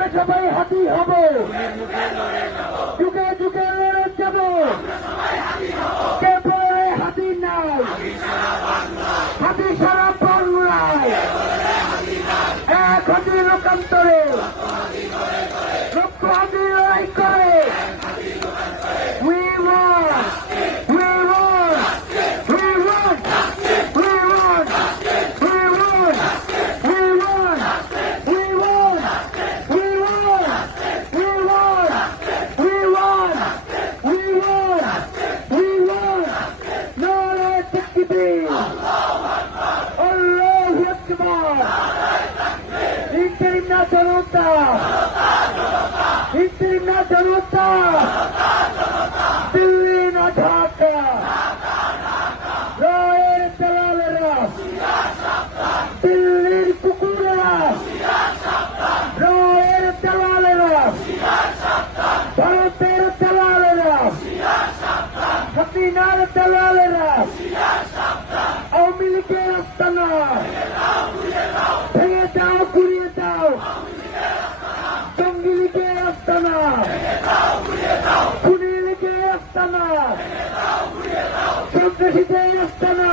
আমরা সবাই হাতি হব, যুগে যুগে লড়ে যাব, কে বলে হাতি নাই, হাতি সারা বাংলায়, এক হাতি লোকান্তরে, লক্ষ হাতি লড়াই করে। We won! We won! We won! We won! We won! We won! We won! We won! We won! We won! We won! We won! নারায়ে তাকবীর! আল্লাহু আকবার! ইনকিলাব না জনতা! ইনকিলাব না জনতা! দিল্লি না ঢাকা, রায়ের দালালেরা, দিল্লির কুকুরেরা, রায়ের দালালেরা, ভারতের দালালেরা, হাসিনার দালালেরা, আওয়ামী লীগের আস্তানা ভেঙে দাও, ঘুরিয়ে দাও, জঙ্গি লীগের আস্তানা, খুনি লীগের আস্তানা, সন্ত্রাসীদের আস্তানা,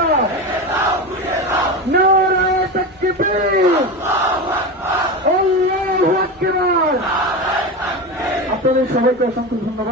নারায়ে তাকবীর, আল্লাহু আকবার। আপনাদের সবাইকে অসংখ্য ধন্যবাদ।